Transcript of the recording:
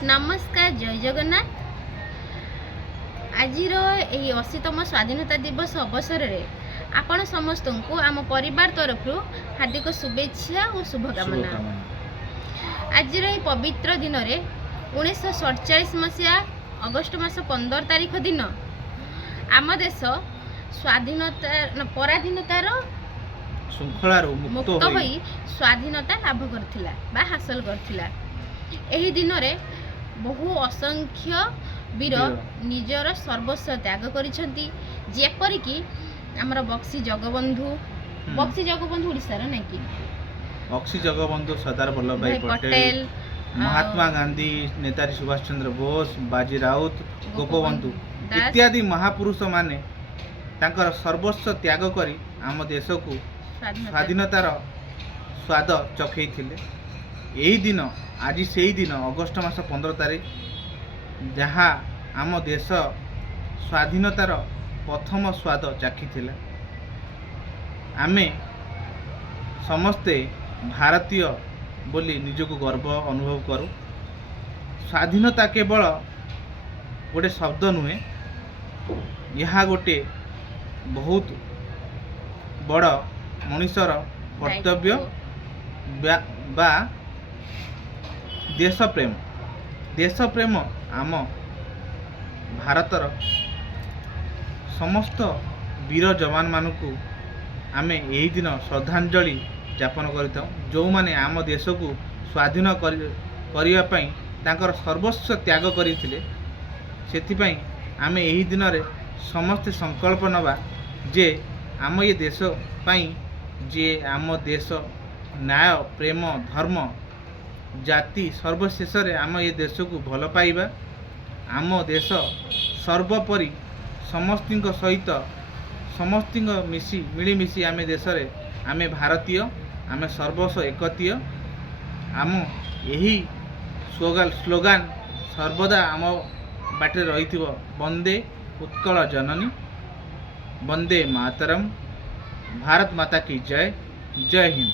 नमस्कार जय जगन्नाथ। आज यही 80तम स्वाधीनता दिवस अवसर में आपण समस्त को आम परिवार तरफ हार्दिक शुभेच्छा और शुभकामना। आज यही पवित्र दिन में 1947 मसीहा अगस्ट मास 15 तारीख दिन आम देश स्वाधीनता पराधीनतार श्रृंखलार मुक्त होई स्वाधीनता लाभ करथिला बा हासिल करथिला। एही दिन रे बहु असंख्य वीर निजर सर्वस्व त्याग करिसंती, जेपरिक आमर बक्सी जगबंधु ओडिशार नै कि बक्सी जगबंधु सरदार वल्लभ भाई पटेल, महात्मा गांधी, नेताजी सुभाष चंद्र बोस, बाजी राउत, गोपबंधु इत्यादि महापुरुष माने तांकर सर्वस्व त्याग करी आम देश को स्वाधीनतार स्वाद चखैथिले। यही दिन आज से ही दिन अगस्ट मास 15 तारीख जहाँ आम देश स्वाधीनतार प्रथम स्वाद चाखिथिला। आमे समस्ते भारतीय बोली निजको गर्व अनुभव करूँ। स्वाधीनता केवल गोटे शब्द नुहे, यह गोटे बहुत बड़ मनुष्यर कर्तव्य बा देश प्रेम आम भारतर समस्त वीर जवान मानकु आमे यही दिन श्रद्धांजलि ज्ञापन करता, जो माने आम देश को स्वाधीन करने तांकर सर्वस्व त्याग करथिले। सेथिपई आमे यही दिन रे समस्त संकल्प नबा जे आम ये देश पाई जे आम देश न्याय प्रेम धर्म जाति सर्वशेष रे आम ये देश को भल पाइबा। आम देश सर्वोपरि समस्तिंक सहित समस्तिंक मिलीमिशि आम देश रे आमे भारतीय आम सर्वस्व एकतीय। आम यही स्लोगान सर्वदा आम बाटे रही वंदे उत्कल जननी, वंदे मातरम, भारत माता की जय, जय हिंद।